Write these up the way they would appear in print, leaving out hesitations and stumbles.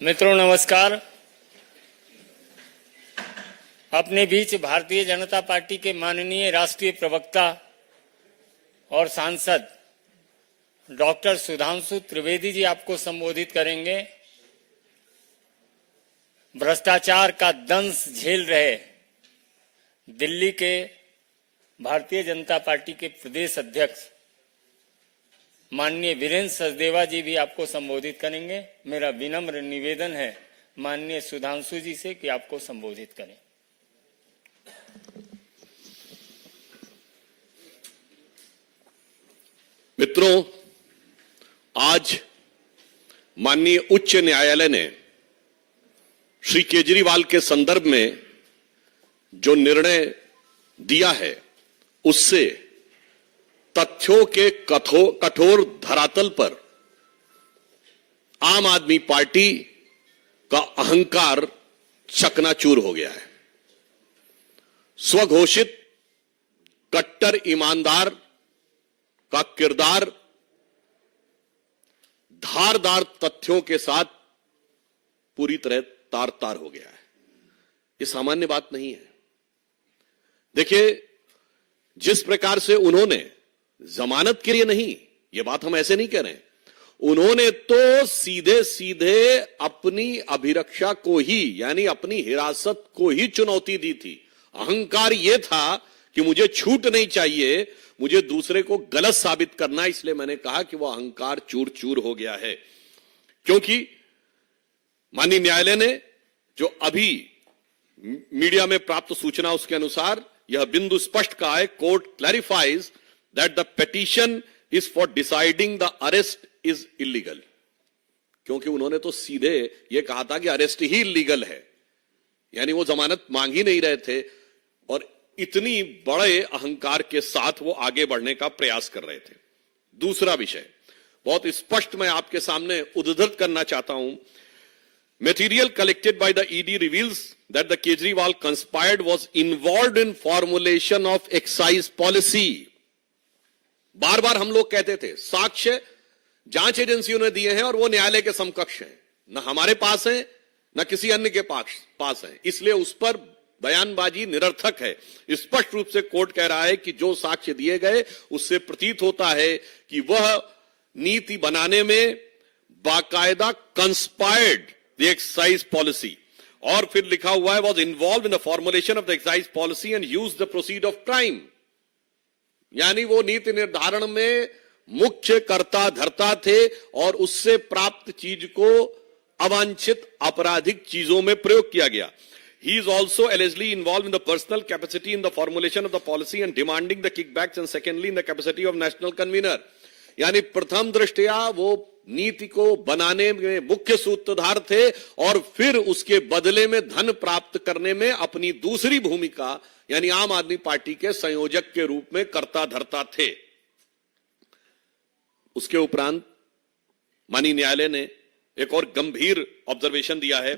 मित्रों नमस्कार। अपने बीच भारतीय जनता पार्टी के माननीय राष्ट्रीय प्रवक्ता और सांसद डॉक्टर सुधांशु त्रिवेदी जी आपको संबोधित करेंगे। भ्रष्टाचार का दंश झेल रहे दिल्ली के भारतीय जनता पार्टी के प्रदेश अध्यक्ष माननीय वीरेंद्र सचदेवा जी भी आपको संबोधित करेंगे। मेरा विनम्र निवेदन है माननीय सुधांशु जी से कि आपको संबोधित करें। मित्रों, आज माननीय उच्च न्यायालय ने श्री केजरीवाल के संदर्भ में जो निर्णय दिया है उससे तथ्यों के कठोर धरातल पर आम आदमी पार्टी का अहंकार चकनाचूर हो गया है। स्वघोषित कट्टर ईमानदार का किरदार धारदार तथ्यों के साथ पूरी तरह तार तार हो गया है। यह सामान्य बात नहीं है। देखिए, जिस प्रकार से उन्होंने जमानत के लिए नहीं, यह बात हम ऐसे नहीं कह रहे हैं, उन्होंने तो सीधे सीधे अपनी अभिरक्षा को ही यानी अपनी हिरासत को ही चुनौती दी थी। अहंकार यह था कि मुझे छूट नहीं चाहिए, मुझे दूसरे को गलत साबित करना, इसलिए मैंने कहा कि वह अहंकार चूर चूर हो गया है। क्योंकि माननीय न्यायालय ने जो अभी मीडिया में प्राप्त सूचना उसके अनुसार यह बिंदु स्पष्ट कहा है, court clarifies that the petition is for deciding the arrest is illegal। क्योंकि उन्होंने तो सीधे यह कहा था कि अरेस्ट ही इलीगल है, यानी वो जमानत मांग ही नहीं रहे थे और इतनी बड़े अहंकार के साथ वो आगे बढ़ने का प्रयास कर रहे थे। दूसरा विषय बहुत स्पष्ट मैं आपके सामने उद्धृत करना चाहता हूं। Material collected by the ED reveals that the Kejriwal conspired was involved in formulation of excise policy। बार बार हम लोग कहते थे साक्ष्य जांच एजेंसियों ने दिए हैं और वो न्यायालय के समकक्ष हैं, न हमारे पास हैं न किसी अन्य के पास हैं, इसलिए उस पर बयानबाजी निरर्थक है। स्पष्ट रूप से कोर्ट कह रहा है कि जो साक्ष्य दिए गए उससे प्रतीत होता है कि वह नीति बनाने में बाकायदा कंस्पायर्ड द एक्साइज पॉलिसी, और फिर लिखा हुआ है was involve in the formulation of the excise policy and use the proceed of crime, यानी वो नीति निर्धारण में मुख्य कर्ता धर्ता थे और उससे प्राप्त चीज को अवांछित आपराधिक चीजों में प्रयोग किया गया। He is also allegedly involved in the personal capacity in the formulation of the policy and demanding the kickbacks, and secondly in the capacity of national convener। यानी प्रथम दृष्टया वो नीति को बनाने में मुख्य सूत्रधार थे और फिर उसके बदले में धन प्राप्त करने में अपनी दूसरी भूमिका यानी आम आदमी पार्टी के संयोजक के रूप में कर्ता धर्ता थे। उसके उपरांत माननीय न्यायालय ने एक और गंभीर ऑब्जर्वेशन दिया है।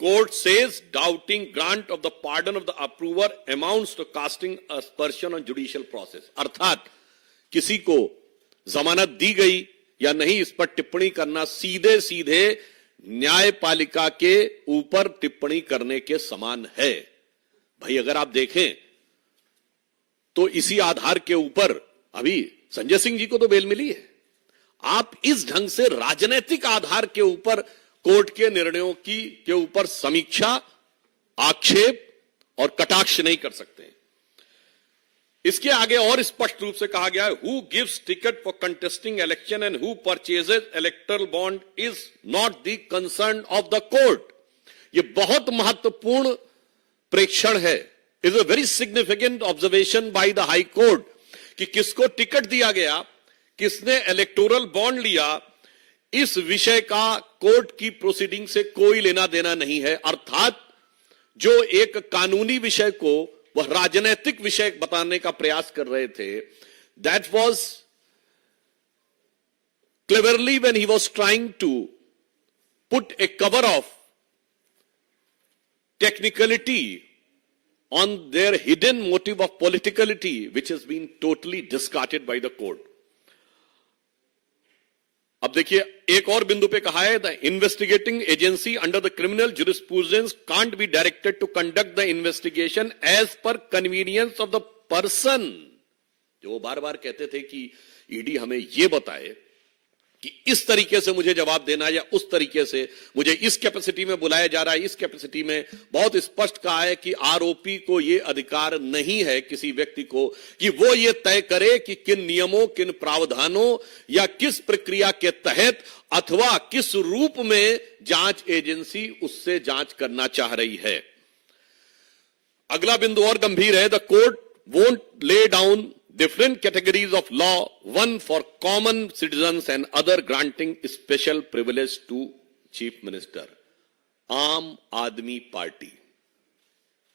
Court says doubting grant of the pardon of the approver amounts to casting aspersion on judicial process, अर्थात किसी को जमानत दी गई या नहीं इस पर टिप्पणी करना सीधे सीधे न्यायपालिका के ऊपर टिप्पणी करने के समान है। भाई अगर आप देखें तो इसी आधार के ऊपर अभी संजय सिंह जी को तो बेल मिली है। आप इस ढंग से राजनीतिक आधार के ऊपर कोर्ट के निर्णयों के ऊपर समीक्षा, आक्षेप और कटाक्ष नहीं कर सकते। इसके आगे और स्पष्ट रूप से कहा गया है, who gives ticket for contesting election and who purchases electoral bond is not the concern of the court. यह बहुत महत्वपूर्ण प्रेक्षण है, is a very significant observation by the high court कि किसको टिकट दिया गया, किसने इलेक्टोरल बॉन्ड लिया, इस विषय का कोर्ट की प्रोसीडिंग से कोई लेना देना नहीं है। अर्थात जो एक कानूनी विषय को वह राजनीतिक विषय बताने का प्रयास कर रहे थे, that was cleverly when he was trying to put a cover of technicality on their hidden motive of politicality, which has been totally discarded by the court। अब देखिए एक और बिंदु पे कहा है, the investigating agency under the criminal jurisprudence can't be directed to conduct the investigation as per convenience of the person. जो वो बार बार कहते थे कि ईडी हमें ये बताए कि इस तरीके से मुझे जवाब देना या उस तरीके से मुझे इस कैपेसिटी में बुलाया जा रहा है, इस कैपेसिटी में, बहुत स्पष्ट कहा है कि आरोपी को यह अधिकार नहीं है किसी व्यक्ति को कि वो ये तय करे कि किन नियमों, किन प्रावधानों या किस प्रक्रिया के तहत अथवा किस रूप में जांच एजेंसी उससे जांच करना चाह रही है। अगला बिंदु और गंभीर है, the court won't lay down different categories of law, one for common citizens and other granting special privilege to chief minister. आम आदमी पार्टी,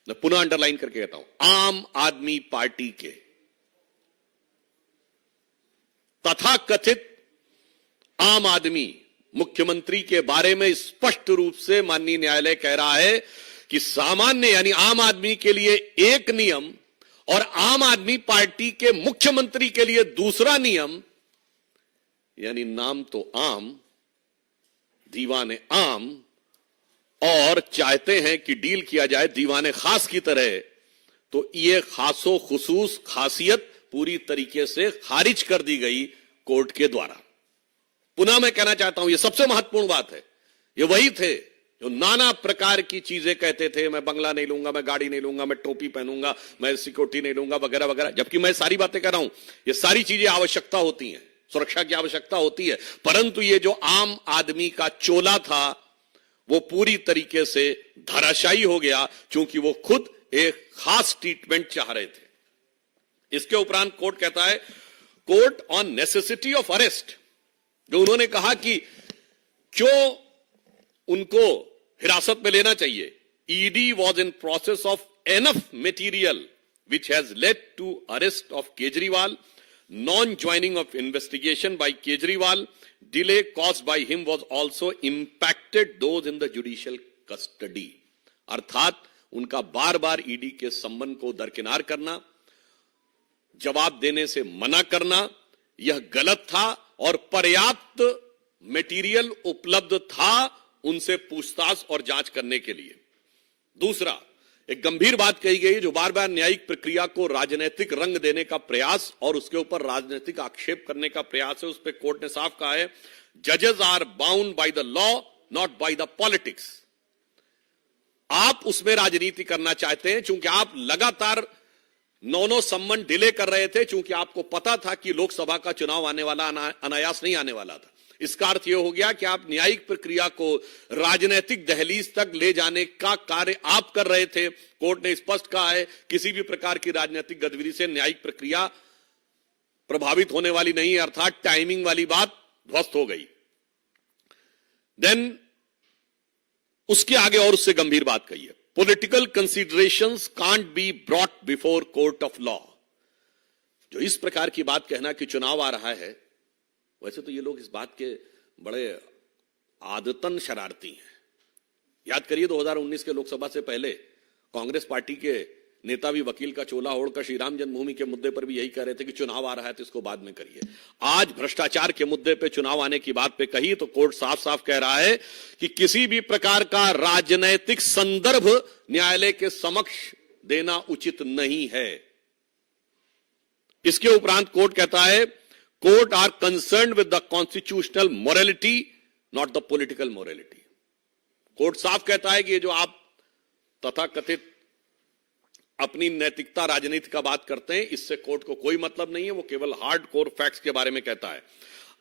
मैं पुनः अंडरलाइन करके कहता हूं, आम आदमी पार्टी के तथाकथित आम आदमी मुख्यमंत्री के बारे में स्पष्ट रूप से माननीय न्यायालय कह रहा है कि सामान्य यानी आम आदमी के लिए एक नियम और आम आदमी पार्टी के मुख्यमंत्री के लिए दूसरा नियम, यानी नाम तो आम, दीवाने आम, और चाहते हैं कि डील किया जाए दीवाने खास की तरह, तो ये खासो खुसूस खासियत पूरी तरीके से खारिज कर दी गई कोर्ट के द्वारा। पुनः मैं कहना चाहता हूं, यह सबसे महत्वपूर्ण बात है, ये वही थे जो नाना प्रकार की चीजें कहते थे, मैं बंगला नहीं लूंगा, मैं गाड़ी नहीं लूंगा, मैं टोपी पहनूंगा, मैं सिक्योरिटी नहीं लूंगा, वगैरह वगैरह। जबकि मैं सारी बातें कर रहा हूं, ये सारी चीजें आवश्यकता होती हैं, सुरक्षा की आवश्यकता होती है, परंतु ये जो आम आदमी का चोला था वो पूरी तरीके से धराशायी हो गया, क्योंकि वो खुद एक खास ट्रीटमेंट चाह रहे थे। इसके उपरांत कोर्ट कहता है, court on necessity of arrest, जो उन्होंने कहा कि क्यों उनको हिरासत में लेना चाहिए। ED was in process of enough material which has led to arrest of Kejriwal, non joining of investigation by Kejriwal, delay caused by him was also impacted those in the judicial custody. अर्थात उनका बार बार ईडी के संबंध को दरकिनार करना, जवाब देने से मना करना, यह गलत था और पर्याप्त मटेरियल उपलब्ध था उनसे पूछताछ और जांच करने के लिए। दूसरा, एक गंभीर बात कही गई जो बार बार न्यायिक प्रक्रिया को राजनीतिक रंग देने का प्रयास और उसके ऊपर राजनीतिक आक्षेप करने का प्रयास है। उस पर कोर्ट ने साफ कहा है, जजेस are bound by the law not by the politics. आप उसमें राजनीति करना चाहते हैं क्योंकि आप लगातार 9 सम्मन डिले कर रहे थे, क्योंकि आपको पता था कि लोकसभा का चुनाव आने वाला, अनायास नहीं आने वाला था। इसका अर्थ यह हो गया कि आप न्यायिक प्रक्रिया को राजनीतिक दहलीज तक ले जाने का कार्य आप कर रहे थे। कोर्ट ने स्पष्ट कहा है, किसी भी प्रकार की राजनीतिक गतिविधि से न्यायिक प्रक्रिया प्रभावित होने वाली नहीं है, अर्थात टाइमिंग वाली बात ध्वस्त हो गई। देन उसके आगे और उससे गंभीर बात कही है, political considerations can't be brought before court of law. जो इस प्रकार की बात कहना कि चुनाव आ रहा है, वैसे तो ये लोग इस बात के बड़े आदतन शरारती हैं। याद करिए 2019 के लोकसभा से पहले कांग्रेस पार्टी के नेता भी वकील का चोला ओढ़कर श्री राम जन्मभूमि के मुद्दे पर भी यही कह रहे थे कि चुनाव आ रहा है तो इसको बाद में करिए। आज भ्रष्टाचार के मुद्दे पे चुनाव आने की बात पे कही तो कोर्ट साफ साफ कह रहा है कि किसी भी प्रकार का राजनैतिक संदर्भ न्यायालय के समक्ष देना उचित नहीं है। इसके उपरांत कोर्ट कहता है, court are concerned with the constitutional morality not the political morality. Court साफ कहता है कि ये जो आप तथाकथित अपनी नैतिकता राजनीति का बात करते हैं, इससे कोर्ट को कोई मतलब नहीं है, वो केवल हार्ड कोर फैक्ट्स के बारे में कहता है।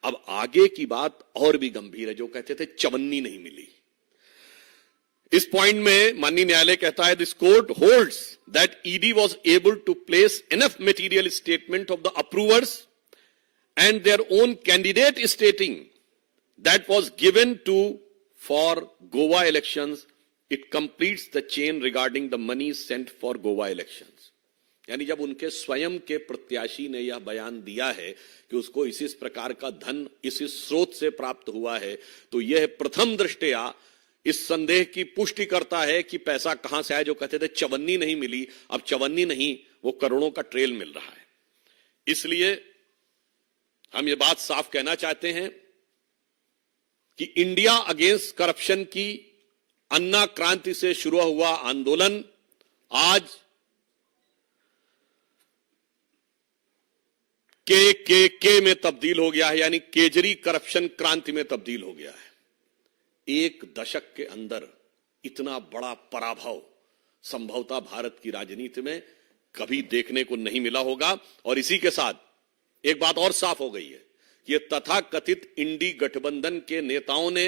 अब आगे की बात और भी गंभीर है, जो कहते थे चवन्नी नहीं मिली। इस पॉइंट में माननीय न्यायालय कहता है, this court holds that ED was able to place enough material statement of the approvers and their own candidate stating that was given to for Goa elections, it completes the chain regarding the money sent for Goa elections. यानी जब उनके स्वयं के प्रत्याशी ने यह बयान दिया है कि उसको इस प्रकार का धन इस स्रोत से प्राप्त हुआ है, तो यह प्रथम दृष्टया इस संदेह की पुष्टि करता है कि पैसा कहां से आया। जो कहते थे चवन्नी नहीं मिली, अब चवन्नी नहीं, वो करोड़ों का ट्रेल मिल रहा है। इसलिए हम ये बात साफ कहना चाहते हैं कि इंडिया अगेंस्ट करप्शन की अन्ना क्रांति से शुरू हुआ आंदोलन आज के में तब्दील हो गया है, यानी केजरी करप्शन क्रांति में तब्दील हो गया है। एक दशक के अंदर इतना बड़ा पराभव संभवतः भारत की राजनीति में कभी देखने को नहीं मिला होगा। और इसी के साथ एक बात और साफ हो गई है कि ये तथाकथित इंडी गठबंधन के नेताओं ने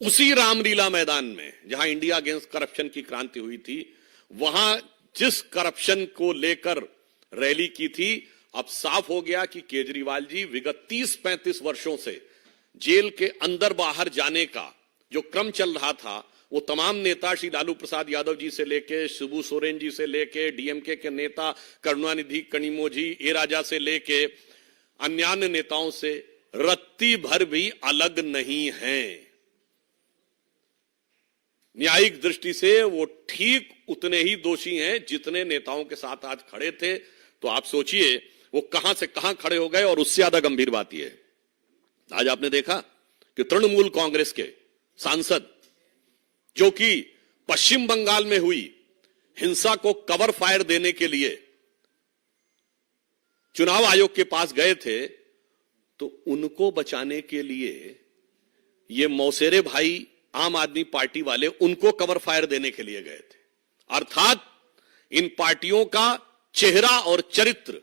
उसी रामलीला मैदान में जहां इंडिया अगेंस्ट करप्शन की क्रांति हुई थी, वहां जिस करप्शन को लेकर रैली की थी, अब साफ हो गया कि केजरीवाल जी विगत 30-35 वर्षों से जेल के अंदर बाहर जाने का जो क्रम चल रहा था, वो तमाम नेता श्री लालू प्रसाद यादव जी से लेके शिबू सोरेन जी से लेके डीएमके के नेता करुणानिधि कनिमोझी ए राजा से लेके अन्य नेताओं से रत्ती भर भी अलग नहीं हैं। न्यायिक दृष्टि से वो ठीक उतने ही दोषी हैं जितने नेताओं के साथ आज खड़े थे। तो आप सोचिए वो कहां से कहां खड़े हो गए। और उससे ज्यादा गंभीर बात यह है, आज आपने देखा कि तृणमूल कांग्रेस के सांसद जो कि पश्चिम बंगाल में हुई हिंसा को कवर फायर देने के लिए चुनाव आयोग के पास गए थे, तो उनको बचाने के लिए ये मौसेरे भाई आम आदमी पार्टी वाले उनको कवर फायर देने के लिए गए थे। अर्थात इन पार्टियों का चेहरा और चरित्र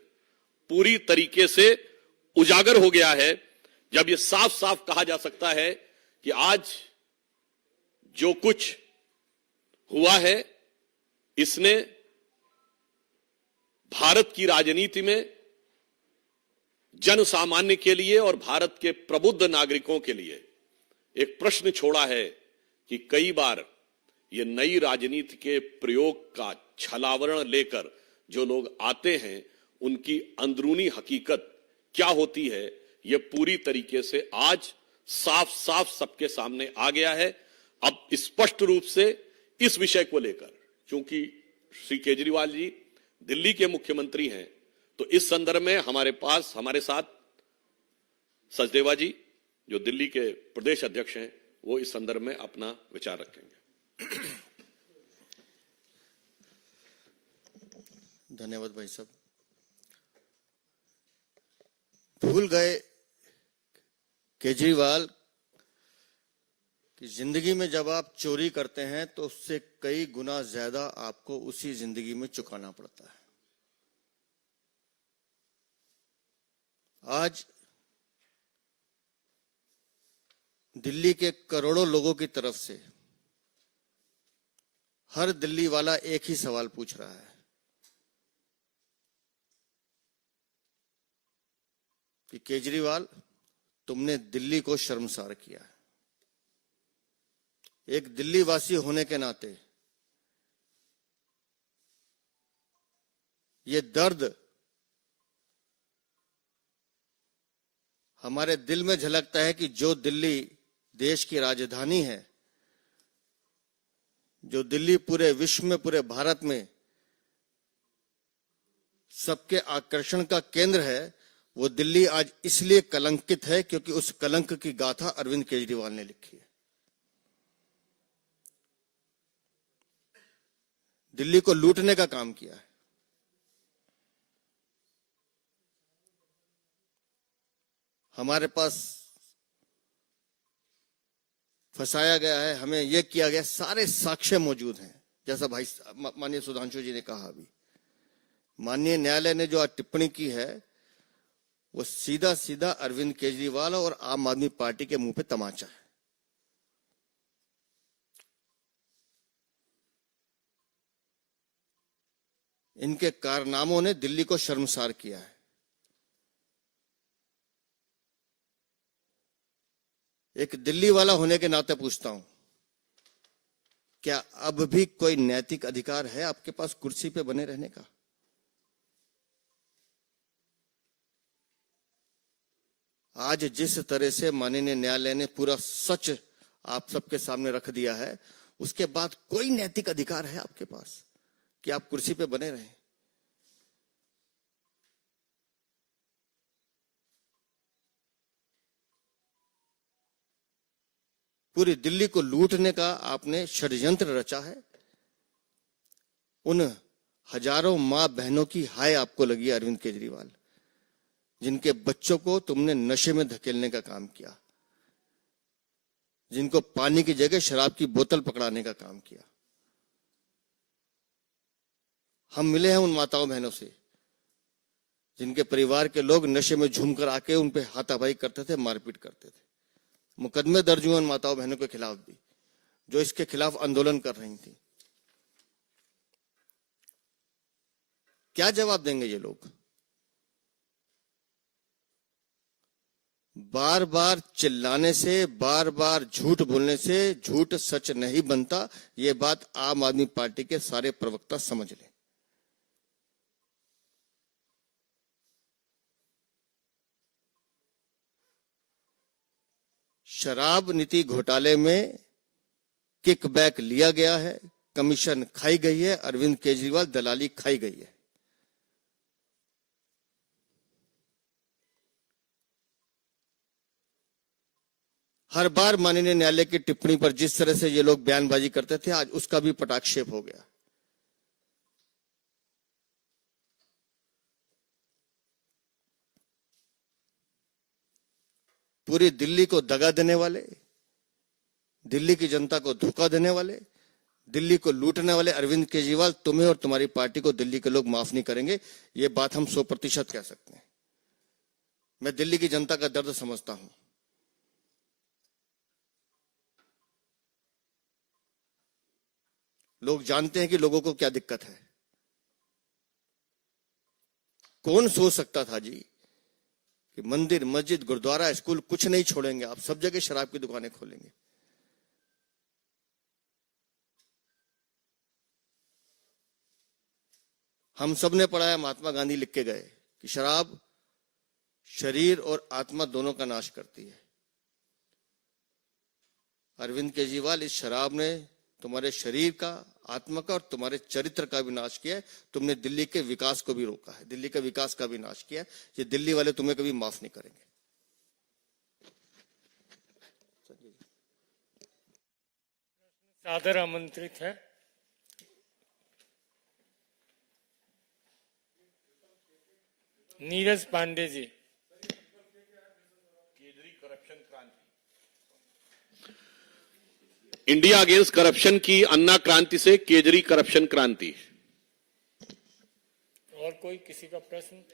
पूरी तरीके से उजागर हो गया है, जब यह साफ साफ कहा जा सकता है कि आज जो कुछ हुआ है इसने भारत की राजनीति में जन सामान्य के लिए और भारत के प्रबुद्ध नागरिकों के लिए एक प्रश्न छोड़ा है कि कई बार ये नई राजनीति के प्रयोग का छलावरण लेकर जो लोग आते हैं, उनकी अंदरूनी हकीकत क्या होती है, यह पूरी तरीके से आज साफ साफ सबके सामने आ गया है। अब स्पष्ट रूप से इस विषय को लेकर, चूंकि श्री केजरीवाल जी दिल्ली के मुख्यमंत्री हैं, तो इस संदर्भ में हमारे साथ सचदेवा जी जो दिल्ली के प्रदेश अध्यक्ष हैं, वो इस संदर्भ में अपना विचार रखेंगे। धन्यवाद भाई साहब। भूल गए केजरीवाल कि जिंदगी में जब आप चोरी करते हैं तो उससे कई गुना ज्यादा आपको उसी जिंदगी में चुकाना पड़ता है। आज दिल्ली के करोड़ों लोगों की तरफ से हर दिल्ली वाला एक ही सवाल पूछ रहा है कि केजरीवाल, तुमने दिल्ली को शर्मसार किया है। एक दिल्ली वासी होने के नाते ये दर्द हमारे दिल में झलकता है कि जो दिल्ली देश की राजधानी है, जो दिल्ली पूरे विश्व में, पूरे भारत में सबके आकर्षण का केंद्र है, वो दिल्ली आज इसलिए कलंकित है क्योंकि उस कलंक की गाथा अरविंद केजरीवाल ने लिखी है। दिल्ली को लूटने का काम किया है। हमारे पास फंसाया गया है, हमें यह किया गया, सारे साक्ष्य मौजूद हैं। जैसा भाई माननीय सुधांशु जी ने कहा, अभी माननीय न्यायालय ने जो आज टिप्पणी की है, वो सीधा सीधा अरविंद केजरीवाल और आम आदमी पार्टी के मुंह पे तमाचा है। इनके कारनामों ने दिल्ली को शर्मसार किया है। एक दिल्ली वाला होने के नाते पूछता हूं, क्या अब भी कोई नैतिक अधिकार है आपके पास कुर्सी पे बने रहने का? आज जिस तरह से माननीय न्यायालय ने पूरा सच आप सबके सामने रख दिया है, उसके बाद कोई नैतिक अधिकार है आपके पास कि आप कुर्सी पे बने रहें? पूरी दिल्ली को लूटने का आपने षड्यंत्र रचा है। उन हजारों मां बहनों की हाय आपको लगी है अरविंद केजरीवाल, जिनके बच्चों को तुमने नशे में धकेलने का काम किया, जिनको पानी की जगह शराब की बोतल पकड़ाने का काम किया। हम मिले हैं उन माताओं बहनों से जिनके परिवार के लोग नशे में झूमकर आके उन पे हाथापाई करते थे, मारपीट करते थे। मुकदमे दर्ज हुए उन माताओं बहनों के खिलाफ भी, जो इसके खिलाफ आंदोलन कर रही थी। क्या जवाब देंगे ये लोग? बार बार चिल्लाने से, बार बार झूठ बोलने से झूठ सच नहीं बनता। ये बात आम आदमी पार्टी के सारे प्रवक्ता समझ लें। शराब नीति घोटाले में किकबैक लिया गया है, कमीशन खाई गई है, अरविंद केजरीवाल दलाली खाई गई है। हर बार माननीय न्यायालय की टिप्पणी पर जिस तरह से ये लोग बयानबाजी करते थे, आज उसका भी पटाक्षेप हो गया। पूरी दिल्ली को दगा देने वाले, दिल्ली की जनता को धोखा देने वाले, दिल्ली को लूटने वाले अरविंद केजरीवाल, तुम्हें और तुम्हारी पार्टी को दिल्ली के लोग माफ नहीं करेंगे। ये बात हम 100% कह सकते हैं। मैं दिल्ली की जनता का दर्द समझता हूं। लोग जानते हैं कि लोगों को क्या दिक्कत है। कौन सोच सकता था जी कि मंदिर, मस्जिद, गुरुद्वारा, स्कूल कुछ नहीं छोड़ेंगे, आप सब जगह शराब की दुकानें खोलेंगे। हम सब ने पढ़ा है, महात्मा गांधी लिख के गए कि शराब शरीर और आत्मा दोनों का नाश करती है। अरविंद केजरीवाल, इस शराब ने तुम्हारे शरीर का, आत्मा का और तुम्हारे चरित्र का भी नाश किया है। तुमने दिल्ली के विकास को भी रोका है, दिल्ली के विकास का भी नाश किया है। ये दिल्ली वाले तुम्हें कभी माफ नहीं करेंगे। सादर आमंत्रित है Neeraj Pandey ji. India against corruption की अन्ना क्रांति से केजरी करप्शन क्रांति। और कोई किसी का प्रश्न?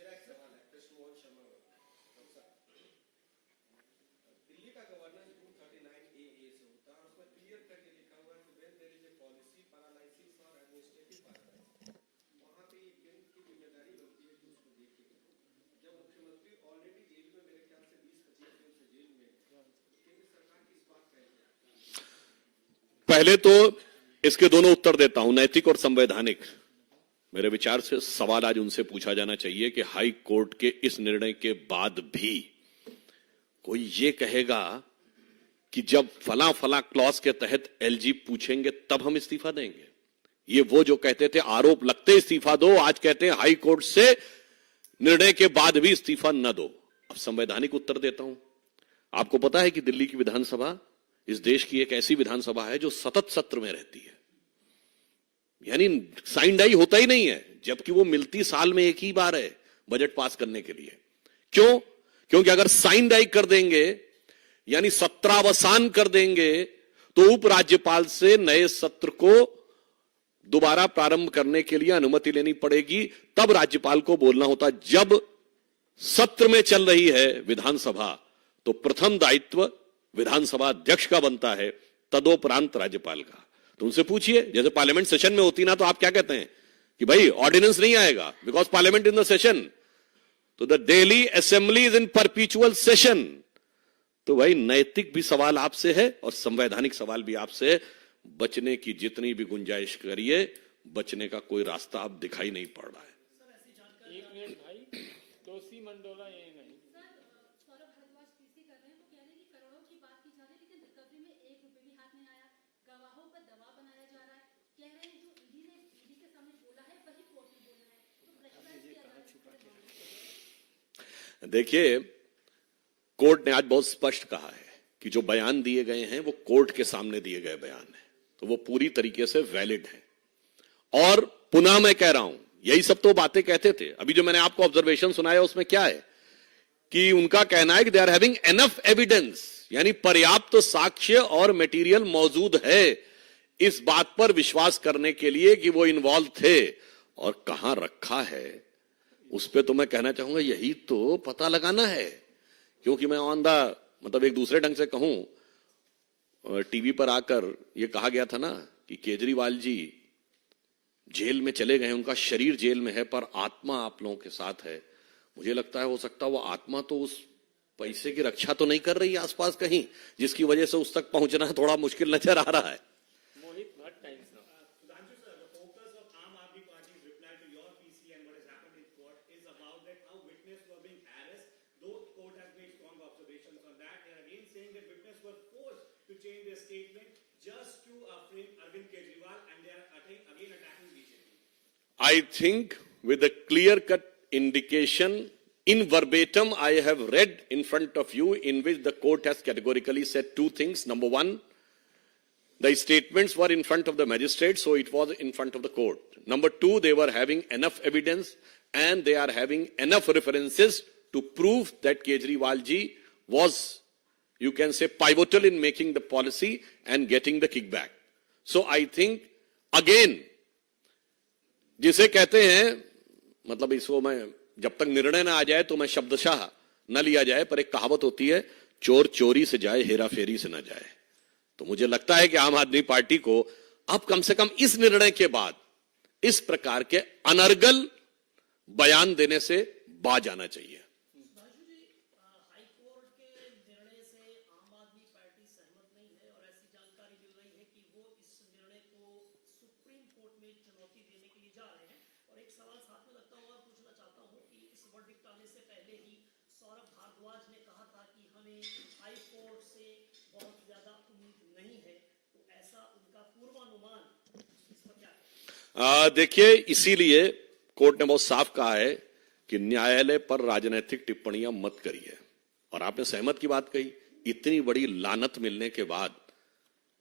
पहले तो इसके दोनों उत्तर देता हूं, नैतिक और संवैधानिक। मेरे विचार से सवाल आज उनसे पूछा जाना चाहिए कि हाई कोर्ट के इस निर्णय के बाद भी कोई ये कहेगा कि जब फला फला क्लॉज के तहत एलजी पूछेंगे तब हम इस्तीफा देंगे। ये वो जो कहते थे आरोप लगते इस्तीफा दो, आज कहते हैं हाई कोर्ट से निर्णय के बाद भी इस्तीफा न दो। अब संवैधानिक उत्तर देता हूं। आपको पता है कि दिल्ली की विधानसभा इस देश की एक ऐसी विधानसभा है जो सतत सत्र में रहती है, यानी साइन डाई होता ही नहीं है, जबकि वो मिलती साल में एक ही बार है बजट पास करने के लिए। क्यों? क्योंकि अगर साइन डाई कर देंगे यानी सत्रावसान कर देंगे तो उपराज्यपाल से नए सत्र को दोबारा प्रारंभ करने के लिए अनुमति लेनी पड़ेगी। तब राज्यपाल को बोलना होता। जब सत्र में चल रही है विधानसभा तो प्रथम दायित्व विधानसभा अध्यक्ष का बनता है, तदोपरांत राज्यपाल का। तो उनसे पूछिए, जैसे पार्लियामेंट सेशन में होती ना तो आप क्या कहते हैं कि भाई ऑर्डिनेंस नहीं आएगा because parliament in the session, तो the Delhi assembly is in perpetual session. तो भाई नैतिक भी सवाल आपसे है और संवैधानिक सवाल भी आपसे है। बचने की जितनी भी गुंजाइश करिए, बचने का कोई रास्ता अब दिखाई नहीं पड़ रहा है। एक मिनट भाई, तोसी मंडोला यही नहीं। देखिए, कोर्ट ने आज बहुत स्पष्ट कहा है कि जो बयान दिए गए हैं वो कोर्ट के सामने दिए गए बयान हैं, तो वो पूरी तरीके से वैलिड है। और पुनः मैं कह रहा हूं, यही सब तो बातें कहते थे। अभी जो मैंने आपको ऑब्जर्वेशन सुनाया उसमें क्या है कि उनका कहना है कि they are having enough evidence, यानी पर्याप्त साक्ष्य और मटेरियल मौजूद है इस बात पर विश्वास करने के लिए कि वो इन्वॉल्व थे। और कहां रखा है उस पे तो मैं कहना चाहूंगा यही तो पता लगाना है। क्योंकि मैं ऑन द मतलब एक दूसरे ढंग से कहूं, टीवी पर आकर यह कहा गया था ना कि केजरीवाल जी जेल में चले गए, उनका शरीर जेल में है पर आत्मा आप लोगों के साथ है। मुझे लगता है हो सकता है वो आत्मा तो उस पैसे की रक्षा तो नहीं कर रही है आसपास कहीं, जिसकी वजह से उस तक पहुंचना थोड़ा मुश्किल नजर आ रहा है। Mohit Bhatt Times Now. Sudhanshu sir, the focus of Aam Aadmi Party's reply to your PC and what has happened in court is about that how witnesses were being harassed, though court has made strong observations on that. They are again saying that witnesses were forced to change their statement just to frame Arvind Kejriwal, and they are again attacking BJP. I think with a clear-cut indication in verbatim I have read in front of you in which the court has categorically said two things. Number one, the statements were in front of the magistrate, so it was in front of the court. Number two, they were having enough evidence and they are having enough references to prove that Kejriwal ji was, you can say, pivotal in making the policy and getting the kickback. So I think, again, जिसे कहते हैं, मतलब इसको मैं जब तक निर्णय ना आ जाए तो मैं शब्दशः न लिया जाए, पर एक कहावत होती है, चोर चोरी से जाए हेरा फेरी से न जाए। तो मुझे लगता है कि आम आदमी पार्टी को अब कम से कम इस निर्णय के बाद इस प्रकार के अनर्गल बयान देने से बाज आना चाहिए। हाईकोर्ट के निर्णय से आम आदमी पार्टी सहमत नहीं है और ऐसी जानकारी मिल रही है कि वो इस निर्णय को सुप्रीम कोर्ट में चुनौती देने के लिए जा रहे हैं। और एक सवाल साथ में लगता हुआ पूछना चाहता हूं कि इस वर्डिक्ट आने से पहले ही सौरभ भारद्वाज ने कहा था कि हमें हाई कोर्ट से बहुत ज्यादा उम्मीद नहीं है, तो ऐसा उनका पूर्वानुमान इस पर क्या? देखिए, इसीलिए कोर्ट ने बहुत साफ कहा है कि न्यायालय पर राजनीतिक टिप्पणियां मत करिए। और आपने सहमत की बात कही, इतनी बड़ी लानत मिलने के बाद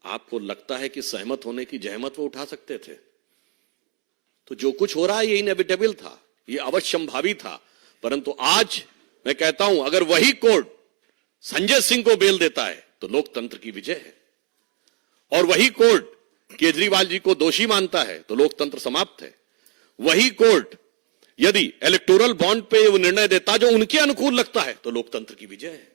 आपको लगता है कि सहमत होने की जहमत वो उठा सकते थे? तो जो कुछ हो रहा है ये इनएविटेबल था, ये अवश्यंभावी था। परंतु आज मैं कहता हूं, अगर वही कोर्ट संजय सिंह को बेल देता है तो लोकतंत्र की विजय है, और वही कोर्ट केजरीवाल जी को दोषी मानता है तो लोकतंत्र समाप्त है। वही कोर्ट यदि इलेक्टोरल बॉन्ड पे वो निर्णय देता जो उनके अनुकूल लगता है तो लोकतंत्र की विजय है।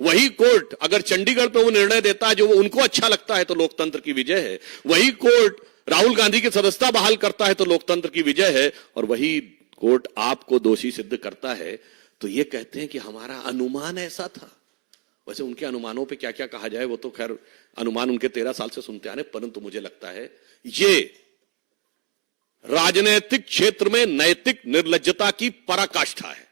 वही कोर्ट अगर चंडीगढ़ पे वो निर्णय देता है जो उनको अच्छा लगता है तो लोकतंत्र की विजय है। वही कोर्ट राहुल गांधी की सदस्यता बहाल करता है तो लोकतंत्र की विजय है। और वही कोर्ट आपको दोषी सिद्ध करता है तो ये कहते हैं कि हमारा अनुमान ऐसा था। वैसे उनके अनुमानों पे क्या क्या कहा जाए, वो तो खैर अनुमान उनके 13 साल से सुनते आ रहे, परंतु मुझे लगता है ये राजनीतिक क्षेत्र में नैतिक निर्लज्जता की पराकाष्ठा है।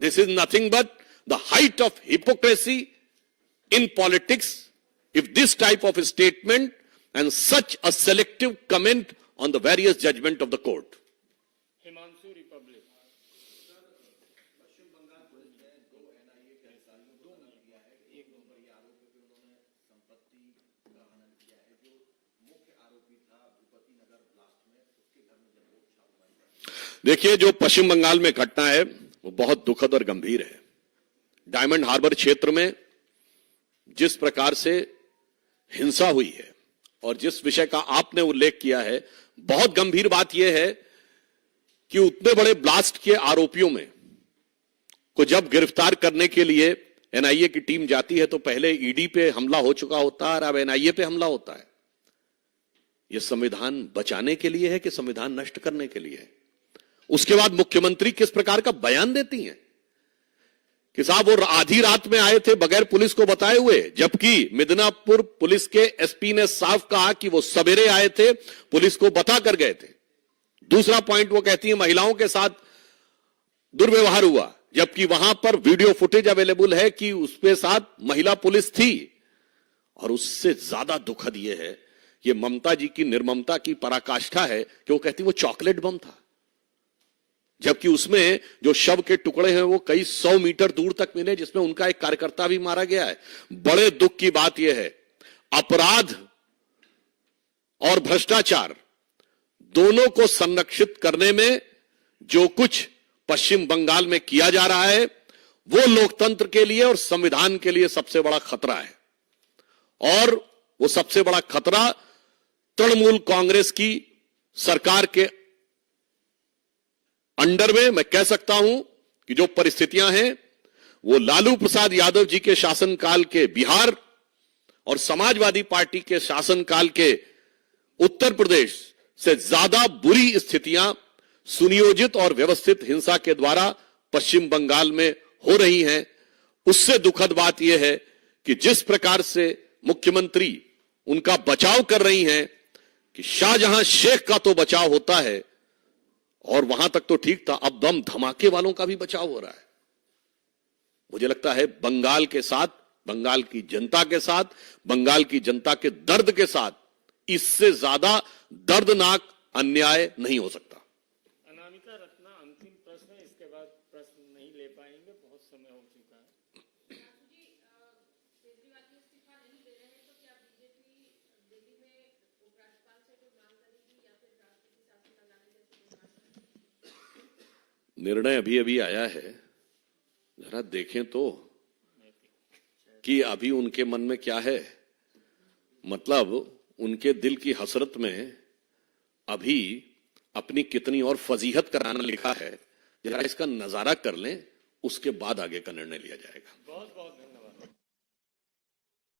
This is nothing but the height of hypocrisy in politics if this type of statement and such a selective comment on the various judgment of the court. Himanshu Republic. देखिए, जो पश्चिम बंगाल में घटना है वो बहुत दुखद और गंभीर है। डायमंड हार्बर क्षेत्र में जिस प्रकार से हिंसा हुई है और जिस विषय का आपने उल्लेख किया है, बहुत गंभीर बात यह है कि उतने बड़े ब्लास्ट के आरोपियों में को जब गिरफ्तार करने के लिए एनआईए की टीम जाती है तो पहले ईडी पे हमला हो चुका होता है और अब एनआईए पे हमला होता है। यह संविधान बचाने के लिए है कि संविधान नष्ट करने के लिए है? उसके बाद मुख्यमंत्री किस प्रकार का बयान देती हैं कि साहब वो आधी रात में आए थे बगैर पुलिस को बताए हुए, जबकि मिदनापुर पुलिस के एसपी ने साफ कहा कि वो सवेरे आए थे, पुलिस को बता कर गए थे। दूसरा पॉइंट वो कहती है महिलाओं के साथ दुर्व्यवहार हुआ, जबकि वहां पर वीडियो फुटेज अवेलेबल है कि उसके साथ महिला पुलिस थी। और उससे ज्यादा दुखद यह है, ये ममता जी की निर्ममता की पराकाष्ठा है कि वो कहती वो चॉकलेट बम था। जबकि उसमें जो शव के टुकड़े हैं वो कई 100 मीटर दूर तक मिले, जिसमें उनका एक कार्यकर्ता भी मारा गया है। बड़े दुख की बात यह है, अपराध और भ्रष्टाचार दोनों को संरक्षित करने में जो कुछ पश्चिम बंगाल में किया जा रहा है वो लोकतंत्र के लिए और संविधान के लिए सबसे बड़ा खतरा है। और वो सबसे बड़ा खतरा तृणमूल कांग्रेस की सरकार के अंडर में मैं कह सकता हूं कि जो परिस्थितियां हैं वो लालू प्रसाद यादव जी के शासनकाल के बिहार और समाजवादी पार्टी के शासनकाल के उत्तर प्रदेश से ज्यादा बुरी स्थितियां सुनियोजित और व्यवस्थित हिंसा के द्वारा पश्चिम बंगाल में हो रही हैं। उससे दुखद बात यह है कि जिस प्रकार से मुख्यमंत्री उनका बचाव कर रही हैं कि शाहजहां शेख का तो बचाव होता है और वहां तक तो ठीक था, अब बम धमाके वालों का भी बचाव हो रहा है। मुझे लगता है बंगाल के साथ, बंगाल की जनता के साथ, बंगाल की जनता के दर्द के साथ इससे ज्यादा दर्दनाक अन्याय नहीं हो सकता। अनामिका रत्ना अंतिम प्रश्न है, इसके बाद प्रश्न नहीं ले पाएंगे, बहुत समय हो चुका है। निर्णय अभी अभी आया है, जरा देखें तो कि अभी उनके मन में क्या है। मतलब उनके दिल की हसरत में अभी अपनी कितनी और फजीहत कराना लिखा है, जरा इसका नजारा कर लें, उसके बाद आगे का निर्णय लिया जाएगा।